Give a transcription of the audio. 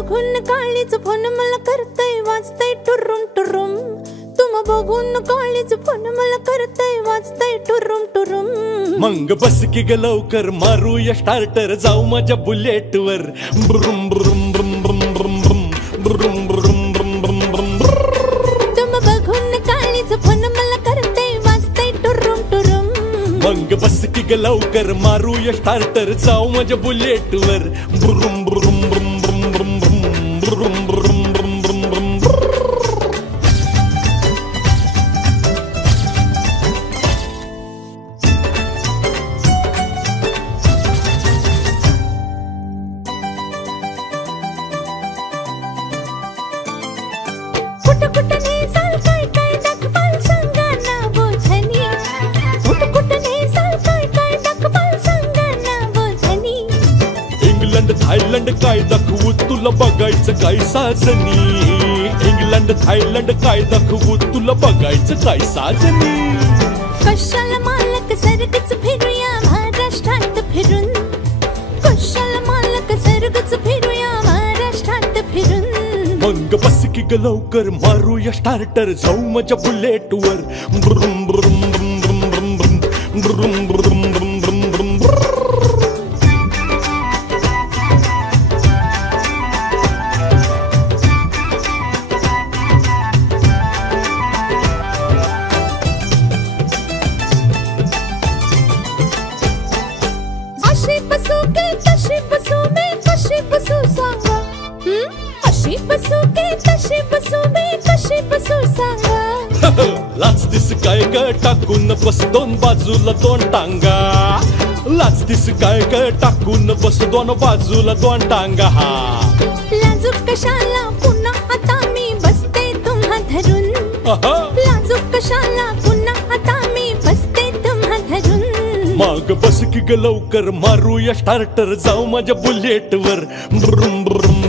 बघून काळीच फोन मला करतय वाजतय टुरुम टुरुम. तुम बघून काळीच फोन मला करतय वाजतय टुरुम टुरुम. मग बस की ग लवकर मारूया स्टार्टर जाऊ माझ्या बुलेट वर. ब्रुम ब्रुम ब्रुम ब्रुम ब्रुम ब्रुम ब्रुम ब्रुम ब्रुम ब्रुम ब्रुम. तुम बघून काळीच फोन मला करतय वाजतय टुरुम टुरुम. मग बस की ग लवकर मारूया स्टार्टर जाऊ माझ्या बुलेट वर. ब्रुम ब्रुम ब्रुम ब्रुम ब्रुम ब्रुम ब्रुम ब्रुम ब्रुम ब्रुम ब्रुम. कुठं कुठं नेसाल काय काय दाखवाल सांगा ना बोधनी. कुठं कुठं नेसाल काय काय दाखवाल सांगा ना बोधनी. इंग्लंड थायलंड काय दाखवू तुला बघायचं काय साजनी. इंग्लंड थायलंड काय दाखवू तुला बघायचं काय साजनी. कशाला मालक सरगच फिरूया महाराष्ट्रात फिरून. कशाला मालक सरगच फिरूया महाराष्ट्रात फिरून. मग बस की ग लवकर मारूया स्टार्टर जाऊ माझ्या बुलेट वर. ब्रुम ब्रुम ब्रुम ब्रुम ब्रुम ब्रुम ब्रुम ब्रुम ब्रुम ब्रुम ब्रुम. अशी बसू के तशी बसू मी कशी बसू सांगा. अशी बसू के तशी बसू मी कशी बसू सांगा. लाच दिस काय ग टाकून बस दोन बाजूला दोन टांगा. लाच दिस काय ग टाकून बस दोन बाजूला दोन टांगा. हा लाजूक कशाला पुन्हा आता मी बसते तुम्हा धरून. लाजूक कशाला पुन्हा आता मी बसते तुम्हा धरून. मग बस की ग लवकर मारूया स्टार्टर जाऊ माझ्या बुलेट वर. ब्रुम ब्रुम